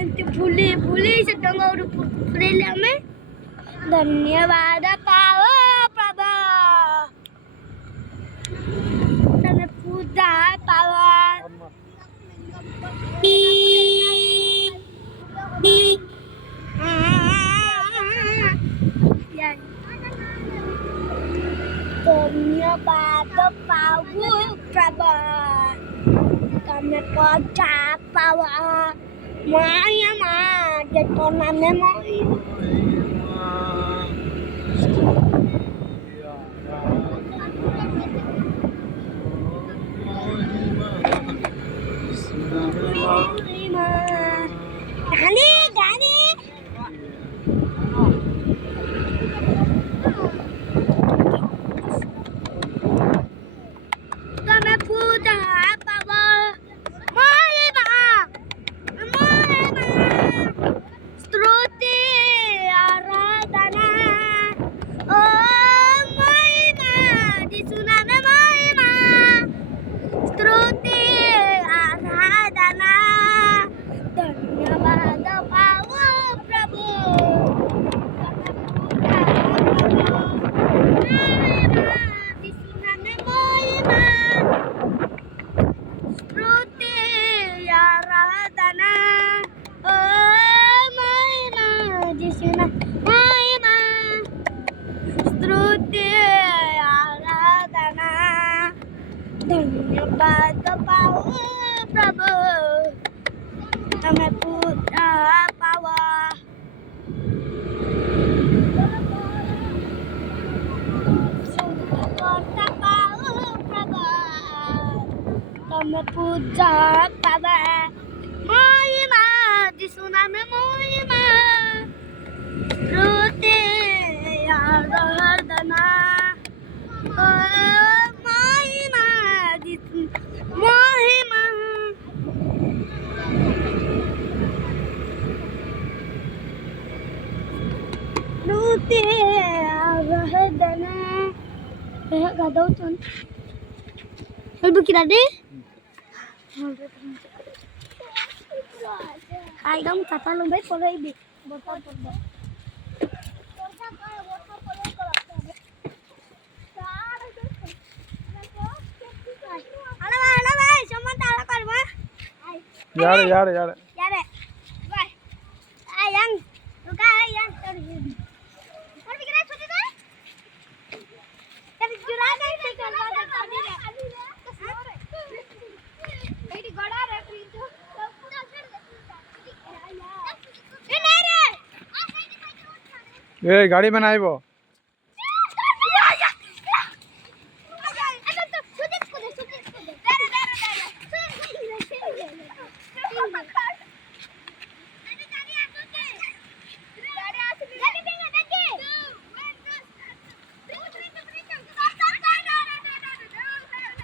एमती fully fully से डंगर फुरेले हमें धन्यवाद पाओ प्रभु तने पूजा पाओ धन्यवाद पाओ प्रभु तने पूजा पाओ माया मा जतो नामे मोई गानी गानी तने पूजा पावा महिमा स्तुति आराधना ओ महिमा यीशु नामे महिमा स्तुति आराधना धन्यवाद पाओ प्रभु यीशु नामे महिमा स्तुति आराधना ओ महिमा यीशु नामे महिमा स्तुति आराधना धन्यवाद पाओ प्रभु हमें पूजा पावा हमें पूजा पावा महिमा यीशु नामे महिमा स्तुति आराधना ओ महिमा यीशु महिमा स्तुति आराधना gadau tuan lebih kira deh hai dong kata lomba kalau ibu botol botol halo bhai sama tala karma यार bhai ayang luka ayang और बिगड़ा छोटे दे तब जुरा दे से करवा दे कर दे एडी गड़ा रे फ्रिज ए नहीं रे ये गाड़ी में आइबो